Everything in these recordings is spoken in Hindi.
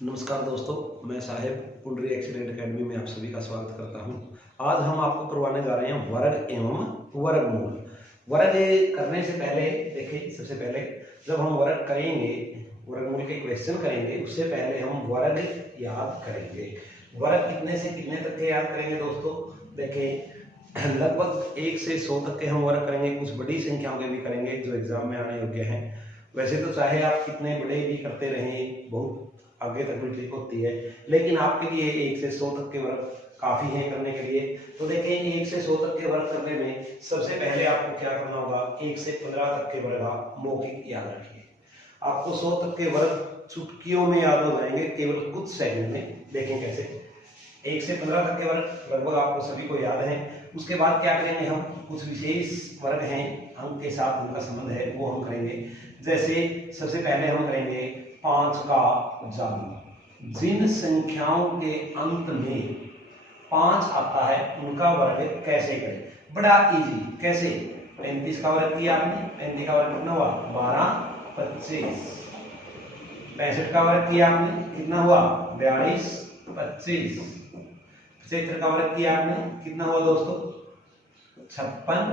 नमस्कार दोस्तों, मैं साहिब पुंडरी एक्सीडेंट एकेडमी में आप सभी का स्वागत करता हूं। आज हम आपको करवाने जा रहे हैं वर्ग एवं वर्गमूल। वर्ग करने से पहले देखिए, सबसे पहले जब हम वर्ग करेंगे, वर्गमूल के क्वेश्चन करेंगे, उससे पहले हम वर्ग याद करेंगे। वर्ग कितने से कितने तक के याद करेंगे दोस्तों? देखिए, लगभग 1 से 100 तक के हम वर्ग करेंगे। कुछ बड़ी संख्याओं के भी करेंगे जो एग्जाम में आने योग्य हैं। वैसे तो चाहे आप कितने बड़े भी करते रहें, बहुत आगे तक भी ठीक होती है, लेकिन आपके लिए 1 से 100 तक के वर्ग काफी हैं करने के लिए। तो देखिए, 1 से 100 तक के वर्ग करने में सबसे पहले आपको क्या करना होगा, 1 से 15 तक के वर्ग आप मौखिक याद रखिए। आपको 100 तक के वर्ग चुटकियों में याद हो जाएंगे, केवल कुछ सेकंड में। देखें कैसे। 1 से 15 तक के वर्ग लगभग आपको सभी को याद है। उसके बाद क्या करेंगे, हम कुछ विशेष वर्ग हैं, अंक के साथ उनका संबंध है, वो हम करेंगे। जैसे सबसे पहले हम करेंगे 5 का जादू। जिन संख्याओं के अंत में 5 आता है उनका वर्ग कैसे करें? बड़ा इजी। कैसे? 35 का वर्ग किया आपने, 35 का वर्ग कितना हुआ? 12, 25। 65 का वर्ग किया आपने, कितना हुआ? 42, 25। 75 का वर्ग किया आपने, कितना हुआ दोस्तों? 56,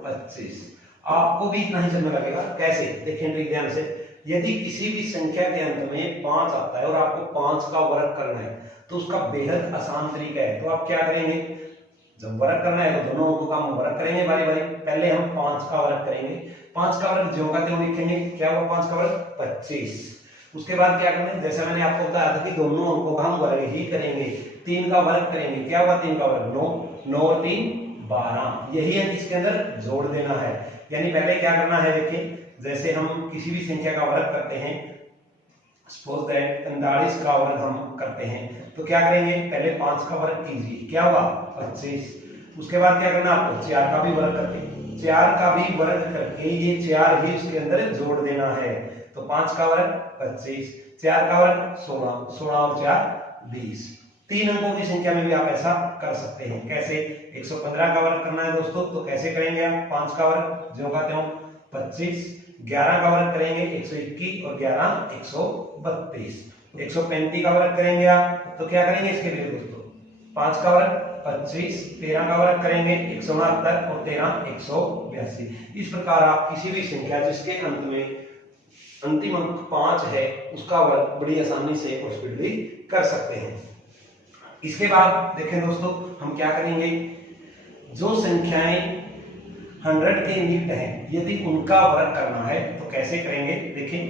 25। आपको भी इतना ही चलने लगेगा। कैसे? देखें ध्यान से। यदि किसी भी संख्या के अंत में 5 आता है और आपको 5 का वर्ग करना है, तो उसका बेहद आसान तरीका है। तो आप क्या करेंगे, जब वर्ग करना है तो दोनों अंकों का हम वर्ग करेंगे बारी बारी। पहले हम 5 का वर्ग करेंगे। 5 का वर्ग ज्यों का त्यों लिखेंगे। क्या हुआ 5 का वर्ग? 25। उसके बाद क्या करना है, जैसा मैंने आपको बताया था कि दोनों अंकों का हम वर्ग ही करेंगे। 3 का वर्ग करेंगे। क्या हुआ 3 का वर्ग? 9, 9 और 3 12। यही अंक इसके अंदर जोड़ देना है। यानी पहले क्या करना है, देखिए, जैसे हम किसी भी संख्या का वर्ग करते हैं, सपोज दैट 45 का वर्ग हम करते हैं, तो क्या करेंगे, पहले 5 का वर्ग कीजिए। क्या हुआ? 25। उसके बाद क्या करना आपको? 4 का भी वर्ग करके, 4 का भी वर्ग करके ये 4 ही उसके अंदर जोड़ देना है। तो 5 का वर्ग 25, 4 का वर्ग 16, 16 और 4 20। 3 अंकों की संख्या में भी आप ऐसा कर सकते हैं। कैसे? 115 का वर्ग करना है दोस्तों, तो कैसे करेंगे आप? 5 का वर्ग ज्यों का त्यों 25। 11 का वर्ग करेंगे 121 और 11 132। 135 का वर्ग करेंगे आप, तो क्या करेंगे इसके लिए दोस्तों? 5 का वर्ग 25। 13 का वर्ग करेंगे 169 और 13 182। इस प्रकार आप किसी भी संख्या जिसके अंत में अंतिम अंक 5 है उसका वर्ग बड़ी आसानी से और स्पीडली कर सकते हैं। इसके बाद देखें दोस्तों, हम क्या करेंगे, जो संख्याएं 100 के निकट है, यदि उनका वर्ग करना है तो कैसे करेंगे? देखें,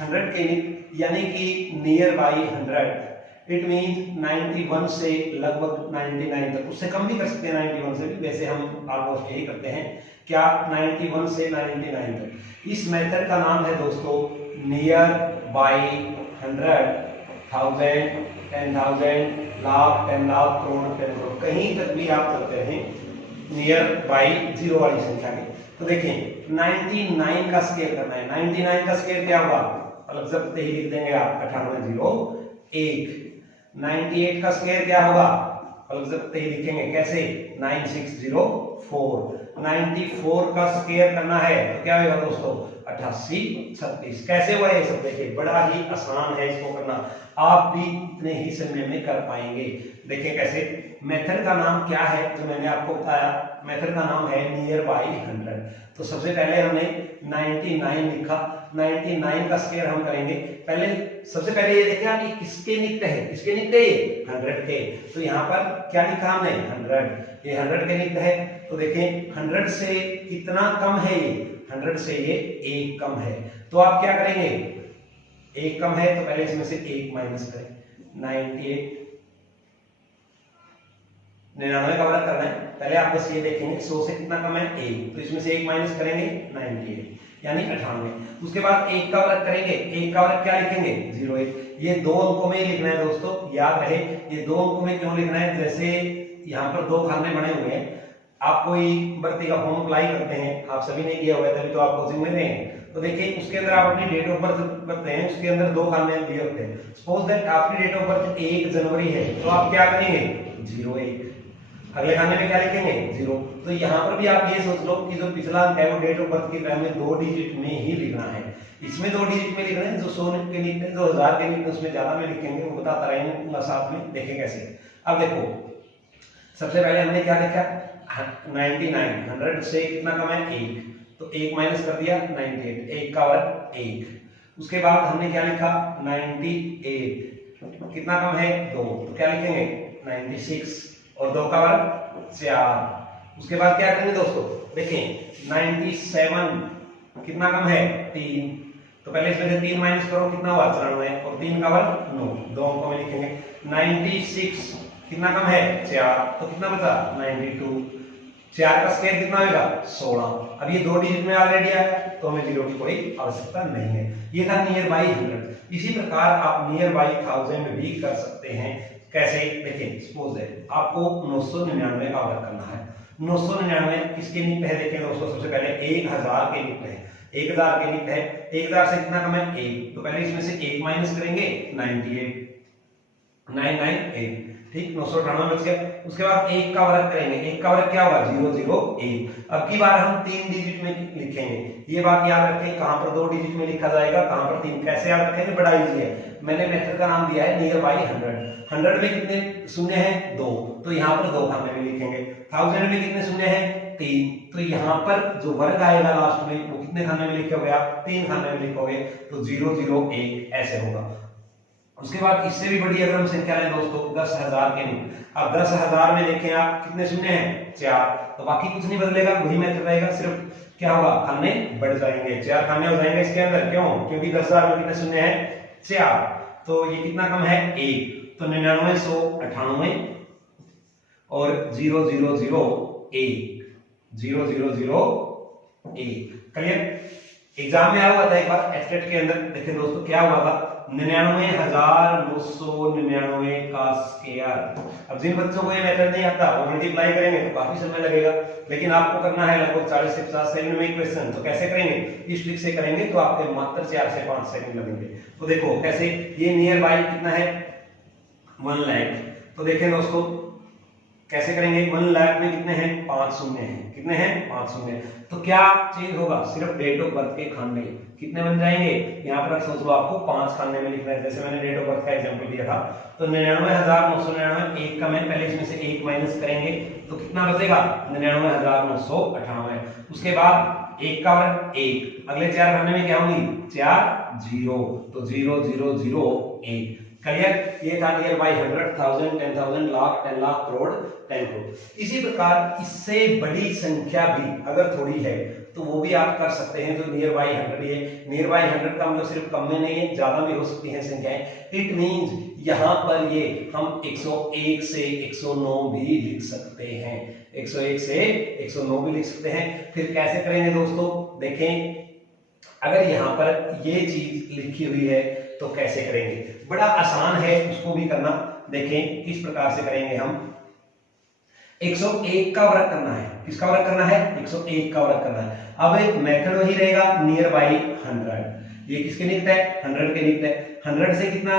100 के निकट यानी कि नियर बाई 100, इट मीन 91 से लगभग 99 तक। उससे कम भी कर सकते हैं, 91 से भी, वैसे हम ऑलमोस्ट यही करते हैं। क्या? 91 से 99 तक। इस मेथड का नाम है दोस्तों नियर बाई 100, 1000, 10,000, लाख, 10 लाख, करोड़, 10 करोड़, कहीं तक भी आप करते रहें नियर बाई जीरो वाली संख्या के। तो देखें, 99 का स्क्वायर करना है। 99 का स्क्वायर क्या होगा? अलग जबते ही लिख देंगे आप, 9801। 98 का स्क्वायर क्या होगा? अलग जबते ही लिखेंगे। कैसे? 9604। 94 का स्क्वायर करना है तो क्या होगा दोस्तों? 8836। कैसे हुआ ये सब? देखिए, बड़ा ही आसान है इसको करना, आप भी इतने ही समय में कर पाएंगे। देखिए कैसे। मेथड का नाम क्या है जो मैंने आपको बताया? मेथड का नाम है नियर बाई 100। तो सबसे पहले हमने 99 लिखा। 99 का स्क्वायर हम करेंगे। पहले सबसे पहले ये देखिए आप, ये किसके निकट है? किसके निकट है? ये 100 के। तो यहाँ पर क्या लिखा हमने? 100। ये 100 के निकट है। तो देखें, 100 से कितना कम है ये? 100 से ये 1 कम है। तो आप क्या करेंगे? 1 कम है तो पहले इसमें से 1 माइनस करें। 98, 99 का वर्ग करना है। पहले आप बस ये देखेंगे 100 से कितना कम है? 1, तो इसमें से 1 माइनस करेंगे, 98 यानी 98। उसके बाद 1 का वर्ग करेंगे। 1 का वर्ग क्या लिखेंगे? 01। ये दो अंकों में ही लिखना है दोस्तों, याद रहे। ये दो अंकों में क्यों लिखना है? जैसे यहाँ पर 2 खाने बने हुए हैं, आप कोई भर्ती का फॉर्म अप्लाई करते हैं, आप सभी ने किया हुआ है, तभी तो आप कोचिंग में रहे हैं। तो देखिए, उसके अंदर आप अपनी डेट ऑफ बर्थ करते हैं, उसके अंदर 2 खाने दिए होते हैं। सपोज दैट आपकी डेट ऑफ बर्थ 1 जनवरी है, तो आप क्या करेंगे? 01। अगले खाने में क्या लिखेंगे 0। तो यहाँ पर भी आप ये सोच लो कि जो पिछला अंक है वो डेट ऑफ बर्थ की टाइम में 2 डिजिट में ही लिखना है, इसमें 2 डिजिट में लिखना है, जो 100 के लिखते हैं, जो 1000 के लिखते हैं उसमें ज्यादा में लिखेंगे, वो बताता रहेंगे साथ में, देखें कैसे। अब देखो सबसे पहले हमने क्या लिखा 99, 100 से कितना कम है 1, तो 1 माइनस कर दिया 98, 1 का वर्ग 1। उसके बाद हमने क्या लिखा 98, कितना कम है 2, तो क्या लिखेंगे 96 और 2 का वर्ग 4। उसके बाद क्या करेंगे दोस्तों, देखें 97 कितना कम है 3, तो पहले इसमें से 3 माइनस करो, कितना हुआ 94 और 3 का वर्ग 9, 2 अंकों में लिखेंगे। 96 कितना कम है 4, तो कितना बचा 92, 4 का स्क्वायर कितना होगा 16। अब ये 2 डिजिट में ऑलरेडी आया तो हमें 0 की कोई आवश्यकता नहीं है। ये था नियर बाई 100। इसी प्रकार आप नियर बाई 1000 भी कर सकते हैं। कैसे, देखिए सपोज है आपको 999 का वर्ग करना है। 999 किसके निकट है, देखें दोस्तों सबसे पहले 1000 के निकट है, 1000 के निकट है, 1000 से कितना कम है 1, तो पहले इसमें से 1 माइनस करेंगे 98, 998, ठीक 998 बच गया। उसके बाद 1 का वर्ग करेंगे, 1 का वर्ग क्या होगा 001। अब की बार हम 3 डिजिट में लिखेंगे, ये बात याद रखें, कहां पर 2 डिजिट में लिखा जाएगा, कहां पर 3। कैसे याद रखेंगे, बड़ा इजी है, मैंने मेथड का नाम दिया है नियर बाई 100। 100 में कितने शून्य हैं 2, तो यहाँ पर 2 खाने में लिखेंगे। 1000 में कितने शून्य हैं 3, तो यहाँ पर जो वर्ग आएगा लास्ट में वो कितने खाने में लिखोगे आप 3 खाने में लिखोगे, तो 001 ऐसे होगा। उसके बाद इससे भी बड़ी अगर हम संख्या लें दोस्तों 10,000 के निकट। अब 10,000 में देखें आप कितने शून्य हैं 4, तो बाकी कुछ नहीं बदलेगा, वही मेथड रहेगा, सिर्फ क्या होगा खाने बढ़ जाएंगे, 4 खाने हो जाएंगे इसके अंदर। क्यों, क्योंकि 10,000 में कितने शून्य हैं 4, तो ये कितना कम है 1, तो 99, 100, 98 और 0001, 0001। क्लियर। एग्जाम में आया हुआ था एक बार एस्टेट के अंदर, देखिए दोस्तों क्या हुआ था 99,999 का स्क्वायर। अब जिन बच्चों को ये मेथड नहीं आता वो मल्टीप्लाई करेंगे तो काफी समय लगेगा, लेकिन आपको करना है लगभग 40 से 50 सेकंड में इक्वेशन। तो कैसे करेंगे, इस ट्रिक से करेंगे तो आपके मात्र 4 से 5 सेकंड लगेंगे। तो देखो कैसे, ये नियर बाई कितना है 1 लाख। तो देखें दोस्तों कैसे करेंगे, 1 लाख में कितने हैं 5 शून्य हैं, कितने हैं 5 शून्य। तो क्या चेंज होगा, सिर्फ डेट ऑफ बर्थ के खाने कितने बन जाएंगे, यहाँ पर सोच लो आपको 5 खाने में लिखना है, जैसे मैंने डेट ऑफ बर्थ का एग्जांपल दिया था। तो 99,999, 1 का मैं पहले इसमें से 1 माइनस करेंगे तो कितना बचेगा 99,998। उसके बाद 1 का वर्ग 1, अगले 4 खाने में क्या होंगी 4 0, तो 0001। क्लियर। ये था नियर बाई 100, 1000, 10,000, लाख, 10 लाख, करोड़, 10 करोड़। इसी प्रकार इससे बड़ी संख्या भी अगर थोड़ी है तो वो भी आप कर सकते हैं, जो नियर बाई 100 है। नियर बाई 100 का मतलब सिर्फ कम में नहीं है, ज्यादा भी हो सकती हैं संख्याएं। इट मींस यहाँ पर ये हम 101 से 109 भी लिख सकते हैं, 101 से 109 भी लिख सकते हैं। फिर कैसे करेंगे दोस्तों, देखें अगर यहाँ पर ये चीज लिखी हुई है तो कैसे करेंगे, बड़ा आसान है उसको भी करना। देखें किस प्रकार से करेंगे हम, 101 का वर्ग करना है, किसका वर्ग करना है 101 का वर्ग करना है। अब मेथड वही रहेगा नियर बाई 100, ये किसके निकट है 100 के निकट है। 100 से कितना,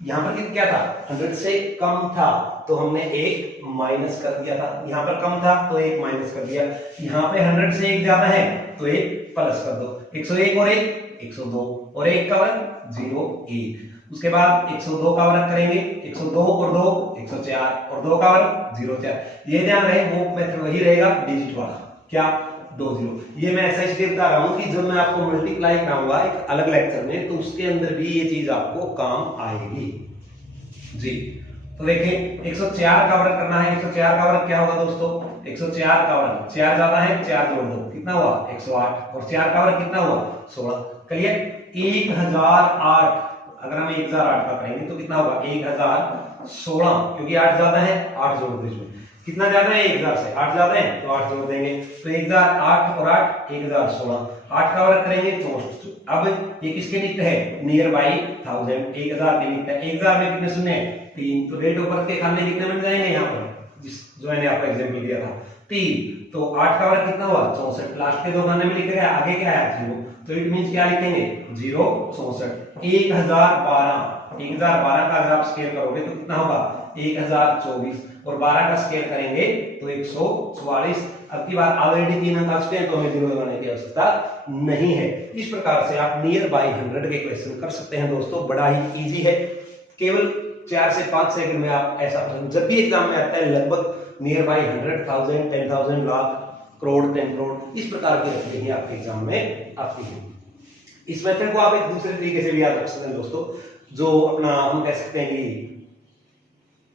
यहाँ पर क्या था 100 से कम था तो हमने 1 माइनस कर दिया था, यहाँ पर कम था तो 1 माइनस कर दिया, यहाँ पे 100 से 1 ज्यादा है तो 1 प्लस कर दो। 101 और 1 102 और 1 का वर्ग 01। उसके बाद 102 का वर्ग करेंगे, 102 और 2 104 और 2 का वर्ग 04। ये ध्यान रहे वो मेथड वही रहेगा डिजिट वाला, क्या 20। ये मैं ऐसा इसलिए बता रहा हूं कि जब मैं आपको मल्टीप्लाई कराऊंगा एक अलग लेक्चर में तो उसके अंदर भी ये चीज आपको काम आएगी जी। तो देखिए 104 का वर्ग करना है, 104 का वर्ग क्या होगा दोस्तों 104 का वर्ग 4 ज्यादा है 4 जोड़ दो कितना हुआ 108 और 4 का वर्ग कितना हुआ 16। क्लियर। 1008 अगर हम 1008 का करेंगे तो कितना होगा 1016, क्योंकि 8 ज्यादा है 8 जोड़ दो इसमें, कितना ज्यादा है 1000 से 8 ज्यादा है तो 8 जोड़ देंगे, तो 1008 और 8 1016, 8 का वर्ग करेंगे 64। अब ये किसके निकट है नियर बाई 1000, 1000 के निकट है। 1000 में कितने शून्य है 3, तो डेट ऑफ बर्थ के खाने कितने बन जाएंगे यहाँ पर, जो मैंने आपको एग्जांपल दिया था 3, तो 8 का वर्ग कितना हुआ 64, लास्ट के 2 खाने में लिख गया, आगे क्या है 0, तो इट मींस क्या लिखेंगे 0 64। 1012 का अगर आप स्क्वायर करोगे तो कितना होगा 1024 और 12 का स्केयर करेंगे तो 144। अब की बार ऑलरेडी 3 अंक आ चुके हैं तो हमें 0 लगाने की आवश्यकता नहीं है। इस प्रकार से आप नियर बाय 100 के क्वेश्चन कर सकते हैं दोस्तों, बड़ा ही इजी है। केवल 4 से 5 सेकंड में आप ऐसा प्रश्न जब भी एग्जाम में आता है लगभग नियर बाय 100,000, 10,000, लाख, करोड़, 10 करोड़ इस प्रकार की रचनाएं आपके एग्जाम में आती है। इस मेथड को आप एक दूसरे तरीके से भी याद रख सकते हैं दोस्तों, जो अपना हम कह सकते हैं कि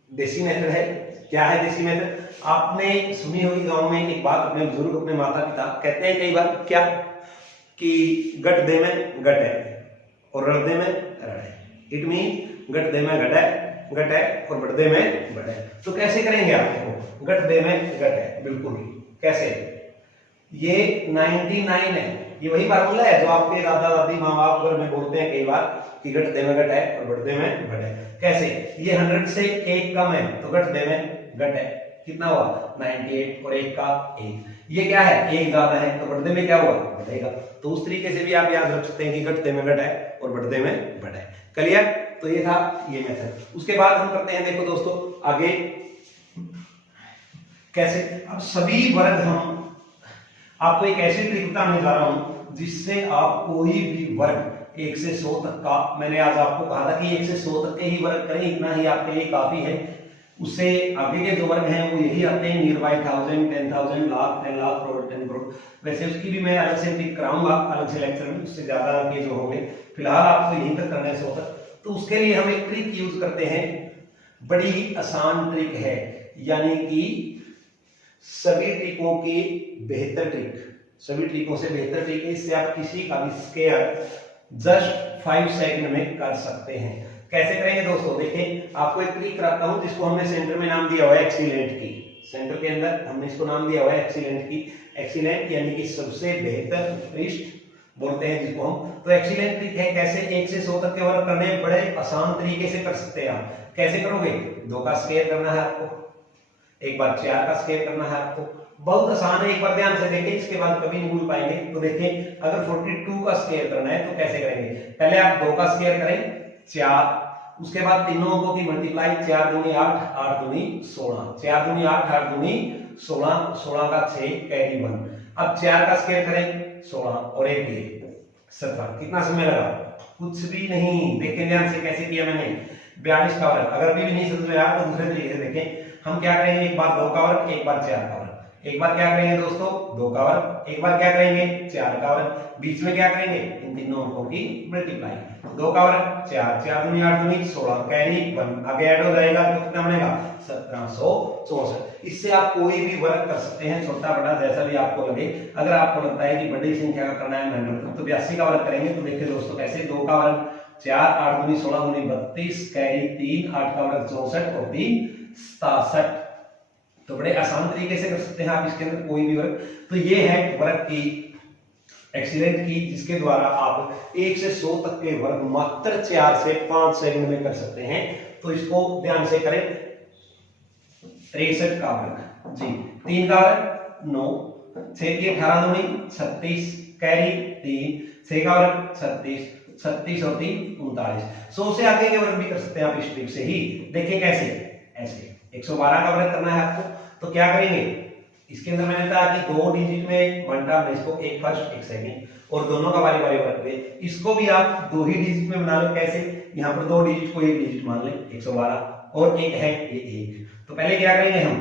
देसी मेथड है। क्या है देसी मेथड? आपने सुनी होगी गांव में एक बात, अपने बुजुर्ग, अपने माता पिता कहते हैं कई बार क्या कि गट दे में गट है और रड़ दे में रड़ है। इट मीन गट दे में गट है और बड़ दे में बड़ है। तो कैसे करेंगे आपको? गट दे में गट है, बिल्कुल कैसे? ये 99 है, ये वही फार्मूला है जो आपके दादा दादी माँ बाप घर में बोलते हैं कई बार कि गट दे में गट है और बड़ दे में बड़ है। कैसे? ये 100 से 1 कम है तो गट दे में गट है, कितना हुआ? 98 और 1 का 1। ये क्या है? 1 ज्यादा है तो बड़दे में क्या हुआ? बढ़ेगा। तो उस तरीके से भी आप याद रख सकते हैं कि गटदे में गट है और बड़दे में बड़ है। क्लियर? तो ये था ये मेथड। उसके बाद हम करते हैं, देखो दोस्तों आगे कैसे। अब सभी वर्ग हम आपको एक ऐसी ट्रिक बताने जा रहा हूं जिससे आप कोई भी वर्ग 1 से 100 तक का, मैंने आज आपको कहा था कि 1 से 100 तक के ही वर्ग करें, इतना ही आपके लिए काफी है। उससे आगे के जो वर्ग हैं वो यही आते हैं नियर बाय 1000, 10,000, लाख, 10 लाख, करोड़, 10 करोड़। वैसे उसकी भी मैं अलग से ट्रिक कराऊंगा अलग से लेक्चर में, उससे ज्यादा के जो होंगे। फिलहाल आपको यहीं तक करना है 100 तक। तो उसके लिए हम एक ट्रिक यूज करते हैं, बड़ी आसान ट्रिक है, यानी कि सभी ट्रिकों की बेहतर ट्रिक, सभी ट्रिकों से बेहतर ट्रिक है। इससे आप किसी का भी स्केयर जस्ट 5 सेकंड में कर सकते हैं। कैसे करेंगे दोस्तों? देखें, आपको एक ट्रिक कराता हूं जिसको हमने सेंटर में नाम दिया हुआ है एक्सीलेंट की। सेंटर के अंदर हमने इसको नाम दिया हुआ है एक्सीलेंट की। एक्सीलेंट यानी कि सबसे बेहतर, उत्कृष्ट बोलते हैं जिसको हम। तो एक्सीलेंट ट्रिक है कैसे 1 से 100 तक के वर्ग करने, बड़े आसान तरीके से कर सकते हैं आप। कैसे करोगे? 2 का स्केयर करना है आपको, एक बार 4 का स्केयर करना है आपको, बहुत आसान है। एक बार ध्यान से देखें, इसके बाद कभी नहीं भूल पाएंगे। तो देखें, अगर 42 का स्केयर करना है तो कैसे करेंगे? पहले आप 2 का स्केयर करें 4, उसके बाद तीनों अंकों की मल्टीप्लाई, 4 दूनी 8, 8 दूनी 16, 4 दूनी 8, 8 दूनी 16, 16 का 6 कैरी 1। अब 4 का स्केयर करें 16 और 1 ये 17। कितना समय लगा? कुछ भी नहीं। देखें ध्यान से कैसे किया मैंने। 42 का वर्ग। अगर भी नहीं समझ में आया तो दूसरे तरीके से देखें। हम क्या करेंगे? एक बार 2 का वर्ग, एक बार 4 का वर्ग। एक बार क्या करेंगे दोस्तों? 2 का वर्ग, एक बार क्या करेंगे? 4 का वर्ग। बीच में क्या करेंगे? इन तीनों अंकों की मल्टीप्लाई। 2 का वर्ग 4, 4 दूनी 8 दूनी 16, कैरी 1। आगे ऐड हो जाएगा तो कितना बनेगा? 1764। इससे आप कोई भी वर्ग कर सकते हैं, छोटा बड़ा जैसा भी आपको लगे। अगर आपको लगता है कि बड़ी संख्या का करना है 100 तो 82 का वर्ग करेंगे। तो देखिए दोस्तों कैसे, 2 का वर्ग 4, 8 दूनी 16 दूनी 32, कैरी 3, 8 का वर्ग 64 और 3 67। तो बड़े आसान तरीके से कर सकते हैं आप इसके अंदर कोई भी वर्ग। तो ये है वर्ग की एक्सीलेंट की, जिसके द्वारा आप 1 से 100 तक के वर्ग मात्र 4 से 5 सेकंड में कर सकते हैं। तो इसको ध्यान से करें। 63 का वर्ग जी, 3 का वर्ग 9, 6 की 18 दूनी 36, कैरी 3, 6 का वर्ग 36, 36 और 3 39। 100 से आगे के वर्ग भी कर सकते हैं आप इस ट्रिक से ही। देखिए कैसे, ऐसे 112 का वर्ग करना है आपको। तो क्या करेंगे? इसके अंदर मैंने कहा कि 2 डिजिट में बांटा हमने इसको, एक फर्स्ट एक सेकंड, और दोनों का बारी बारी वर्ग करें। इसको भी आप 2 ही डिजिट में बना लो। कैसे? यहाँ पर 2 डिजिट को 1 डिजिट मान लें, 112 और एक है ये 1। तो पहले क्या करेंगे? हम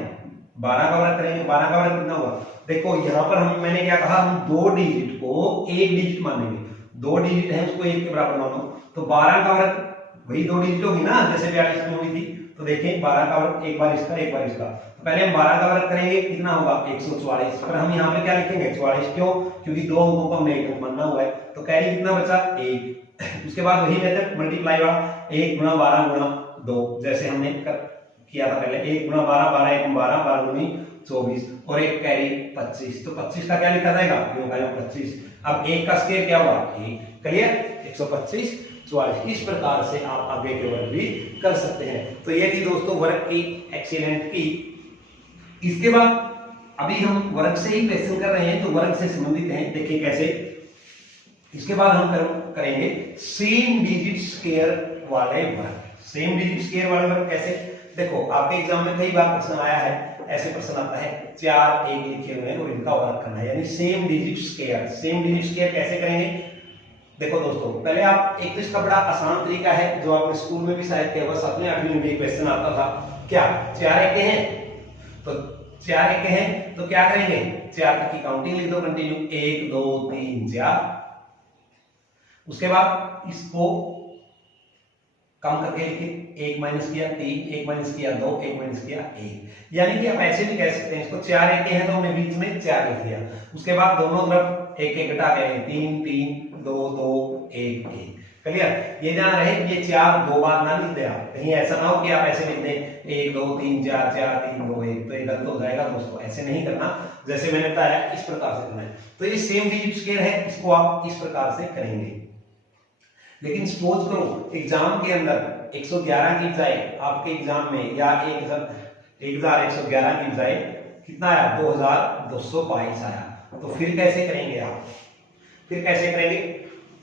12 का वर्ग करेंगे। 12 का वर्ग कितना हुआ? देखो यहाँ पर मैंने क्या कहा, हम 2 डिजिट को 1 डिजिट मानेंगे। 2 डिजिट है उसको 1 के बराबर मानो। तो 12 का वर्ग वही 2 डिजिट होगी ना, जैसे 42 में हुई थी। तो देखें 12 का वर्ग एक बार इसका, एक बार इसका। तो पहले हम 12 का वर्ग करेंगे, कितना होगा? 144। पर हम यहाँ पे क्या लिखेंगे? 44। क्यों? क्योंकि 2 अंकों को हमने 1 अंक मानना हुआ है। तो कैरी कितना बचा? 1। उसके बाद वही मेथड मल्टीप्लाई वाला, 1 गुणा 12 गुणा 2, जैसे हमने किया था पहले। 1 गुणा 12, 12 1 12, 12 दूनी 24 और एक कैरी 25। तो 25 का क्या लिखा जाएगा? 25। अब 1 का स्केयर क्या हुआ? 1। क्लियर? 125, 44। इस प्रकार से आप आगे के वर्ग भी कर सकते हैं। तो ये थी दोस्तों वर्ग की एक्सीलेंट की। इसके बाद अभी हम वर्ग से ही क्वेश्चन कर रहे हैं तो वर्ग से संबंधित हैं। देखिए कैसे। इसके बाद हम करेंगे सेम डिजिट स्क्वायर वाले वर्ग। सेम डिजिट स्क्वायर वाले वर्ग कैसे? देखो आपके एग्जाम में कई बार प्रश्न आया है, ऐसे प्रश्न आता है 4 1 लिखे हुए हैं और इनका वर्ग करना है, यानी same digit square. Same digit square कैसे करेंगे? देखो दोस्तों, पहले आप एक तो इसका बड़ा आसान तरीका है जो आपने स्कूल में भी शायद किया होगा, 7वीं 8वीं में भी क्वेश्चन आता था। क्या 4 एके हैं? तो 4 एके हैं तो क्या करेंगे, 4 तक की काउंटिंग लिख दो कंटिन्यू, 1 2 3 4। उसके बाद इसको कम करके लिखे, 1 माइनस किया 3, 1 माइनस किया 2, 1 माइनस किया 1। यानी कि आप ऐसे भी कह सकते हैं इसको 4 एके हैं तो हमने बीच में 4 लिख दिया। उसके बाद दोनों तरफ एक एक घटा के 3 3 2 2 1 1। क्लियर? ये ध्यान रहे ये 4 दो बार ना लिख दे आप, कहीं ऐसा ना हो कि आप ऐसे लिख दें 1 2 3 4 4 3 2 1, तो ये गलत हो जाएगा दोस्तों। ऐसे नहीं करना, जैसे मैंने बताया इस प्रकार से करना है। तो ये सेम डिजिट स्क्वायर है, इसको आप इस प्रकार से करेंगे। लेकिन सपोज करो एग्जाम के अंदर 111 की बजाय आपके एग्जाम में या 1111 की बजाय कितना आया, 2222 आया, तो फिर कैसे करेंगे आप? फिर कैसे करेंगे?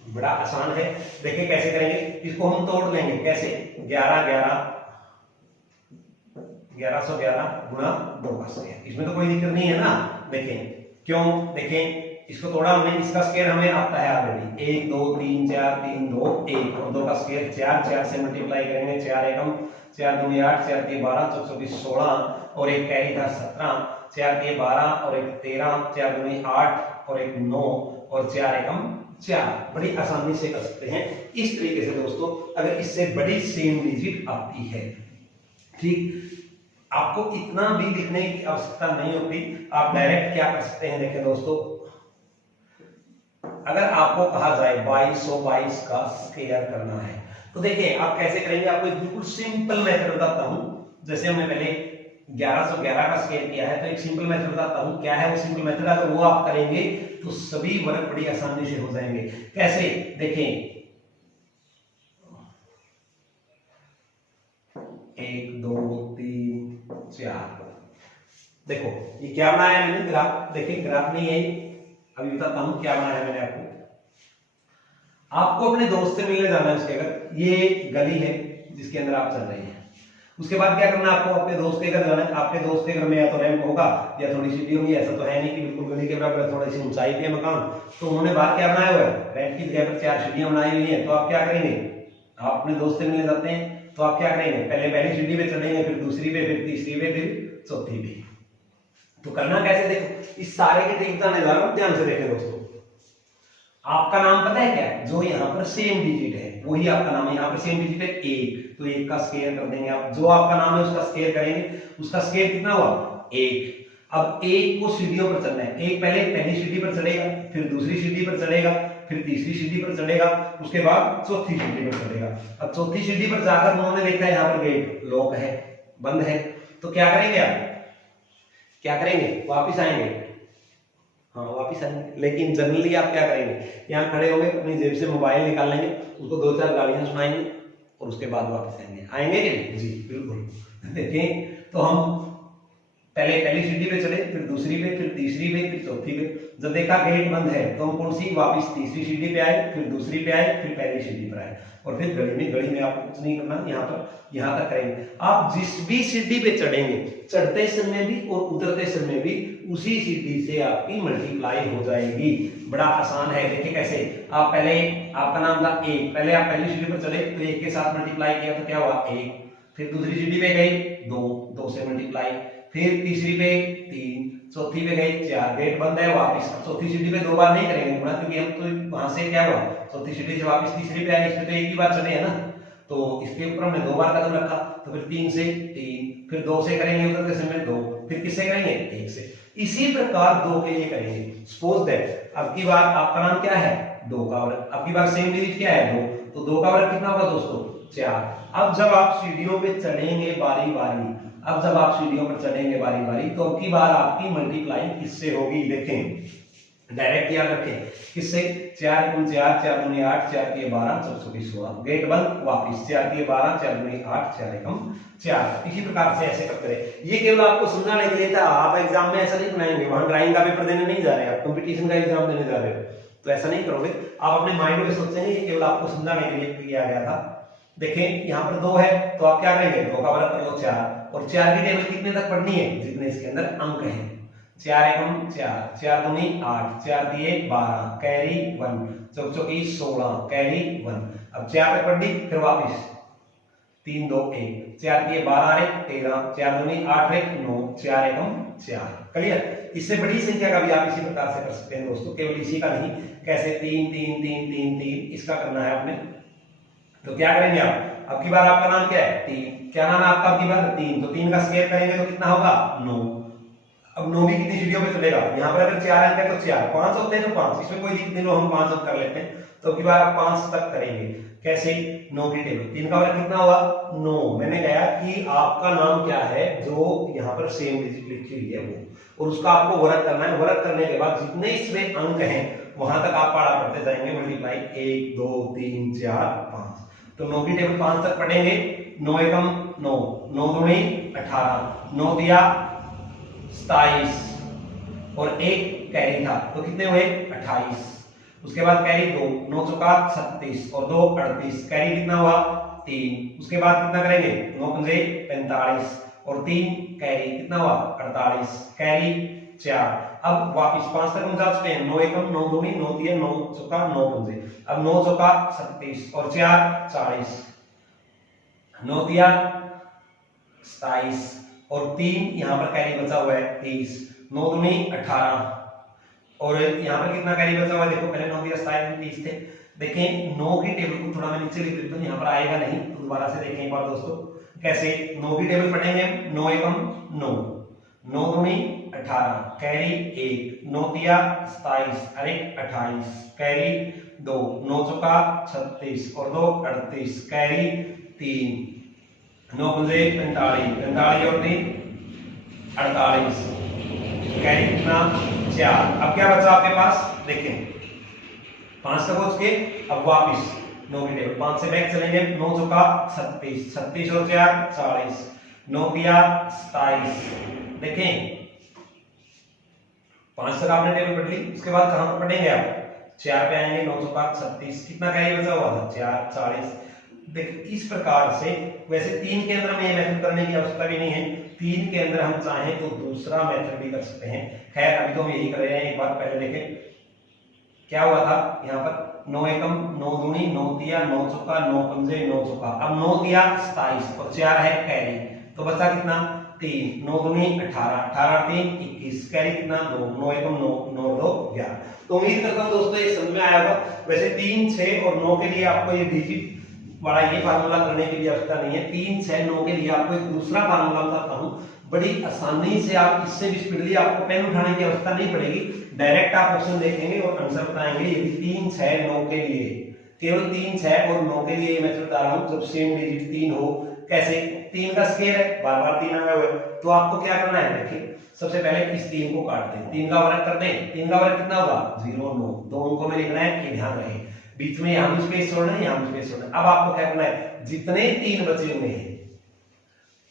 बड़ा आसान है, देखिए कैसे करेंगे। इसको हम तोड़ लेंगे, कैसे? 1111 गुणा 2 का स्क्वायर, इसमें तो कोई दिक्कत नहीं है ना। देखें क्यों, देखें इसको तोड़ा हमने, इसका स्क्वायर हमें आता है ऑलरेडी, 1 2 3 4 3 2 1 और 2 का स्क्वायर 4, 4 से मल्टीप्लाई करेंगे, 4 एकम 4 दूनी 8, 4 के 12, 4 24 16 और एक कैरी था 17, 4 के 12 और एक 13, 4 दूनी 8 और एक 9 और 4 एकम 4। बड़ी आसानी से कर सकते हैं इस तरीके से दोस्तों, अगर इससे बड़ी सेम डिजिट आती है। ठीक, आपको इतना भी लिखने की आवश्यकता नहीं होती, आप डायरेक्ट क्या कर सकते हैं। देखें दोस्तों, अगर आपको कहा जाए 2222 का स्क्वायर करना है तो देखिए आप कैसे करेंगे। आपको एक बिल्कुल सिंपल मेथड बताता हूं, जैसे हमने पहले 1111 का स्क्वायर किया है, तो एक सिंपल मेथड बताता हूं। क्या है वो सिंपल मेथड? अगर वो आप करेंगे तो सभी वर्ग बड़ी आसानी से हो जाएंगे। कैसे? देखें 1 2 3 4, देखो ये क्या बनाया मैंने ग्राफ। देखिए ग्राफ नहीं है, अभी बताता हूं क्या बनाया मैंने आपको। आपको अपने दोस्त से मिलने जाना है उसके घर, ये गली है जिसके अंदर आप चल रहे हैं। उसके बाद क्या करना है, आपको अपने दोस्त के घर जाना है। आपके दोस्त के घर में या तो रैंप होगा या थोड़ी सीढ़ी होगी, ऐसा तो है नहीं कि बिल्कुल गली के बराबर, थोड़ी सी ऊंचाई पे मकान। तो उन्होंने बाहर क्या बनाया हुआ है, रैंप की जगह पर 4 सीढ़ियां बनाई हुई है। तो आप क्या करेंगे, आप अपने दोस्त से मिलने जाते हैं तो आप क्या करेंगे, पहले पहली सीढ़ी पे चढ़ेंगे, फिर दूसरी पे, फिर तीसरी पे, फिर चौथी पे। तो करना कैसे, देखो इस सारे के ठीक बताने जा रहा हूं, ध्यान से देखें दोस्तों। आपका नाम पता है क्या है, जो यहाँ पर सेम डिजिट है वही आपका नाम है। यहाँ पर सेम डिजिट है 1, तो 1 का स्क्वायर कर देंगे आप। जो आपका नाम है उसका स्क्वायर करेंगे, उसका स्क्वायर कितना हुआ 1। अब 1 को सीढ़ियों पर चलना है, एक पहले पहली सीढ़ी पर चढ़ेगा, फिर दूसरी सीढ़ी पर चढ़ेगा, फिर तीसरी सीढ़ी पर चढ़ेगा, उसके बाद चौथी सीढ़ी पर चढ़ेगा। अब चौथी सीढ़ी पर जाकर उन्होंने देखा यहाँ पर गेट लॉक है, बंद है, तो क्या करेंगे आप, क्या करेंगे, वापिस आएंगे। हाँ वापिस आएंगे, लेकिन जनरली आप क्या करेंगे, यहाँ खड़े होंगे, अपनी जेब से मोबाइल निकाल लेंगे, उसको 2-4 गालियां सुनाएंगे और उसके बाद वापस आएंगे। आएंगे कि जी बिल्कुल। देखें तो हम पहले पहली सीढ़ी पे चले, फिर दूसरी पे, फिर तीसरी पे, फिर चौथी पे। जब देखा गेट बंद है तो हम कौन सी, वापिस तीसरी सीढ़ी पे आए, फिर दूसरी पे आए, फिर पहली सीढ़ी पर आए और फिर गली में आपको कुछ नहीं करना, यहाँ तक करेंगे। आप जिस भी सीढ़ी पे चढ़ेंगे, चढ़ते समय भी और उतरते समय भी उसी सीढ़ी से आपकी मल्टीप्लाई हो जाएगी। बड़ा आसान है, देखिए कैसे। आप पहले, आपका नाम था 1, पहले आप पहली सीढ़ी पर चढ़े तो 1 के साथ मल्टीप्लाई किया तो क्या हुआ 1, फिर दूसरी सीढ़ी पे गए 2 से मल्टीप्लाई, फिर तीसरी पे 3, चौथी पे गए 4, गेट बंद है वापिस। चौथी सीढ़ी पे 2 बार नहीं करेंगे गुणा, क्योंकि हम तो वहां से क्या हुआ, चौथी सीढ़ी से वापिस तीसरी पे आए, इसमें तो एक ही बार चढ़े है ना, तो इसके ऊपर हमने 2 बार कदम रखा, तो फिर 3 से 3, फिर 2 से करेंगे उतरते समय 2, फिर किससे करेंगे 1 से। इसी प्रकार 2 के लिए करेंगे। सपोज दैट अब की बार आपका नाम क्या है 2 का वर्ग, अब की बार सेम डिजिट क्या है 2, तो 2 का वर्ग कितना होगा दोस्तों 4। अब जब आप सीढ़ियों पे चढ़ेंगे बारी बारी, अब जब आप सीढ़ियों पर चढ़ेंगे बारी बारी, तो अब की बार आपकी मल्टीप्लाई किससे होगी, देखें डायरेक्ट याद रखें किससे, 4 × 4, 4 दूनी 8, 4 के 12, 4 24 16, गेट बंद वापिस 4 के 12, 4 दूनी 8, 4 एकम 4। इसी प्रकार से ऐसे करते रहे। ये केवल आपको समझाने के लिए था, आप एग्जाम में ऐसा नहीं बनाएंगे, वहां ड्राइंग का पेपर देने नहीं जा रहे, आप कंपटीशन का एग्जाम देने जा रहे हो, तो ऐसा नहीं करोगे। आप अपने माइंड में सोचेंगे, ये केवल आपको समझाने के लिए किया गया था। देखें यहाँ पर 2 है तो आप क्या करेंगे, 2 का वर्ग कर लो 4, और 4 की टेबल कितने तक पढ़नी है, जितने इसके अंदर अंक हैं। 4 एकम 4, 4 दूनी 8, 4 दिए 12, कैरी 1, चौक चौकी 16, कैरी 1। अब 4 तक पढ़ ली, फिर वापिस 3 2 1, 4 दिए 12 रे 13, 4 दूनी 8 रे 9, 4 एकम 4। क्लियर। इससे बड़ी संख्या का भी आप इसी प्रकार से कर सकते हैं दोस्तों, केवल इसी का नहीं, कैसे 3 3 3 3 3 इसका करना है आपने। तो क्या करेंगे आप, अब की बार आपका नाम क्या है, 3, क्या नाम है आपका अब की बार, 3, तो 3 का स्क्वायर करेंगे तो कितना होगा, 9। अब 9 भी कितनी सीढ़ियों पे चलेगा, यहाँ पर अगर 4 अंक है तो 4, 5 होते हैं तो 5, इसमें कोई दिक्कत नहीं, हम 5 अंक कर लेते हैं। तो अब की बार आप 5 तक करेंगे, कैसे, 9 की टेबल, 3 का वर्ग कितना हुआ, 9। मैंने कहा कि आपका नाम क्या है जो यहाँ पर सेम डिजिट लिखी हुई है वो, और उसका आपको वर्ग करना है। वर्ग करने के बाद जितने इसमें अंक हैं वहां तक आप पढ़ा करते जाएंगे, मल्टीप्लाई 1 2 3 4 5। तो 9 की टेबल 5 तक पढ़ेंगे, 9 एकम 9, 9 दूनी 18, 9 दिया 27, और 1 कैरी था तो कितने हुए 28। उसके बाद कैरी 2, 9 चौका 36 और 2 38, कैरी कितना हुआ 3। उसके बाद कितना करेंगे, 9 पंजे 45 और 3 कैरी कितना हुआ 48, कैरी 4। अब वापिस 5 तक हम जा चुके हैं, 9 एकम 9 दूनी 9 दिए 9 चौका 9 पंजे। अब 9 चौका 36 और 4 40, 9 दिया 27 और 3 यहाँ पर कैरी बचा हुआ है 30, 9 दूनी 18 और यहाँ पर कितना कैरी बचा हुआ है, देखो पहले 9 दिया 27 30 थे। देखें 9 की टेबल को थोड़ा मैं नीचे लिख देता हूँ, यहाँ पर आएगा नहीं, तो दोबारा से देखें एक बार दोस्तों, कैसे 9 की टेबल पढ़ेंगे, 9 एकम 9, 9 दूनी 18, कैरी 1, 9 दिया 27 अरे 28, कैरी 2, 9 चौका 36 और 2 38, कैरी 3, 9 पंजे 45, 45 और 3 48, कैरी कितना 4। अब क्या बचा आपके पास, देखें 5 तक पहुंच के अब वापिस 9 की टेबल 5 से बैक चलेंगे, 9 चौका 36, 36 और 4 40, 9 दिया 27। देखें 5 तक आपने टेबल पढ़ ली, उसके बाद कहां पर पढ़ेंगे आप, 4 पे आएंगे, 9 चौका 36, कितना कैरी बचा हुआ था 4 40। देखिए इस प्रकार से, वैसे 3 के अंदर में ये मेथड करने की आवश्यकता भी नहीं है, 3 के अंदर हम चाहें तो दूसरा मेथड भी कर सकते हैं। खैर अभी तो हम यही कर रहे हैं, एक बार पहले देखें क्या हुआ था, यहाँ पर 9 एकम 9 दूनी 9 दिया 9 चौका 9 पंजे 9 चौका, अब 9 दिया 27 और 4 है कैरी, तो बचा कितना 3, 9 दूनी 18, 18 3 21, कैरी कितना 2, 9 एकम 9, 9 2 11। तो उम्मीद करता हूँ दोस्तों ये समझ में आया होगा। वैसे 3 6 और 9 के लिए आपको ये डिजिट बड़ा ये फार्मूला करने की भी आवश्यकता नहीं है, 3 6 9 के लिए आपको एक दूसरा फार्मूला बताता हूँ, बड़ी आसानी से आप इससे भी स्पीडली, आपको पेन उठाने की आवश्यकता नहीं पड़ेगी, डायरेक्ट आप ऑप्शन देखेंगे और आंसर बताएंगे। यदि 3 6 9 के लिए, केवल 3 6 और 9 के लिए मेथड बता रहा हूं, जब सेम डिजिट 3 हो, कैसे 3 का स्क्वायर है, बार बार 3 आया हुआ है, तो आपको क्या करना है, देखिए सबसे पहले इस 3 को काटते हैं, 3 का वर्ग करते हैं, 3 का वर्ग कितना होगा 0 9, दो अंकों में लिखना है, ये ध्यान रहे, बीच में यहां भी स्पेस छोड़ना है, यहां भी स्पेस छोड़ना है। अब आपको क्या करना है, जितने 3 बचे हुए हैं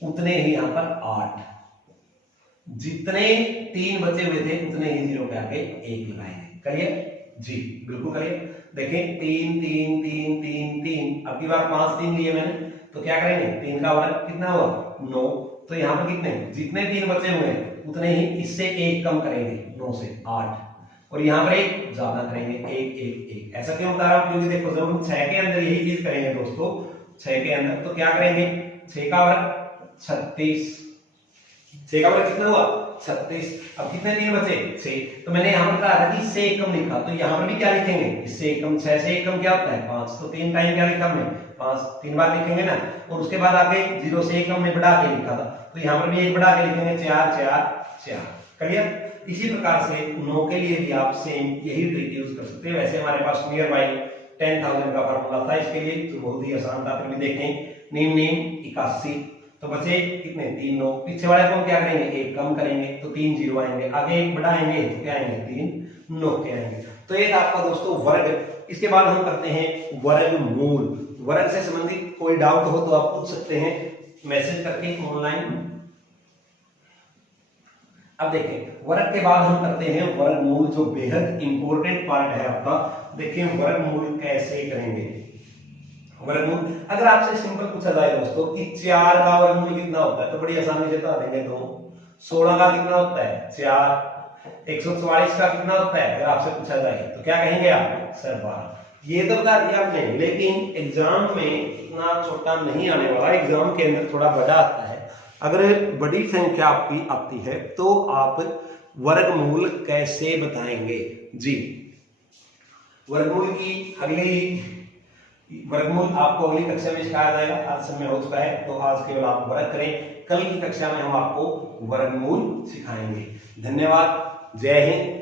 उतने ही यहां पर 8, जितने 3 बचे हुए थे उतने ही 0 पे आके 1 लगाएंगे। करिए जी, बिल्कुल करिए। देखें 3 3 3 3 3, अब की बार 5 3 लिए मैंने, तो क्या करेंगे, 3 का वर्ग कितना हुआ 9, तो यहाँ पर कितने, जितने 3 बचे हुए हैं उतने ही इससे 1 कम करेंगे, 9 से 8, और यहाँ पर 1 ज्यादा करेंगे, 1 1 1। ऐसा क्यों बता रहा हूं, क्योंकि देखो जब हम 6 के अंदर यही चीज करेंगे दोस्तों, 6 के अंदर तो क्या करेंगे, 6 का वर्ग 36, 6 का वर्ग कितना हुआ 36, अब कितने 3 बचे 6, तो मैंने यहाँ पर कहा था कि इससे 1 कम लिखा, तो यहाँ पर भी क्या लिखेंगे, इससे 1 कम, 6 से 1 कम क्या होता है 5, तो 3 टाइम क्या लिखा हमने 5, 3 बार लिखेंगे ना, और उसके बाद आगे 0 से 1 कम में बढ़ा के लिखा था, तो यहाँ पर भी 1 बढ़ा के लिखेंगे, 4 4 4। क्लियर। इसी प्रकार से 9 के लिए भी आप सेम यही ट्रिक यूज कर सकते हैं। वैसे हमारे पास नियर बाई 10,000 का फार्मूला था इसके लिए, तो बहुत ही आसान था, फिर भी देखें नीम नीम 81, तो बचे कितने 3 9, पीछे वाले को हम क्या करेंगे 1 कम करेंगे, तो 3 0 आएंगे, आगे 1 बढ़ाएंगे तो क्या आएंगे 3 9 के आएंगे। तो ये था आपका दोस्तों वर्ग। इसके बाद हम करते हैं वर्गमूल। वर्ग से संबंधित कोई डाउट हो तो आप पूछ सकते हैं मैसेज करके ऑनलाइन। अब देखें वर्ग के बाद हम करते हैं वर्गमूल, जो बेहद इंपॉर्टेंट पार्ट है आपका। देखिए वर्गमूल कैसे करेंगे, वर्गमूल। अगर आपसे सिंपल पूछा जाए दोस्तों कि 4 का वर्गमूल कितना होता है तो बड़ी आसानी से बता देंगे। तो 16 का कितना होता है 4। 144 का कितना होता है अगर आपसे पूछा जाए तो क्या कहेंगे आप सर 12। ये तो बता दिया आपने, लेकिन एग्जाम में इतना छोटा नहीं आने वाला, एग्जाम के अंदर थोड़ा बड़ा आता है। अगर बड़ी संख्या आपकी आती है तो आप वर्गमूल कैसे बताएंगे जी। वर्गमूल की वर्गमूल आपको अगली कक्षा में सिखाया जाएगा। आज समय हो चुका है तो आज केवल आप वर्ग करें, कल की कक्षा में हम आपको वर्गमूल सिखाएंगे। धन्यवाद, जय हिंद।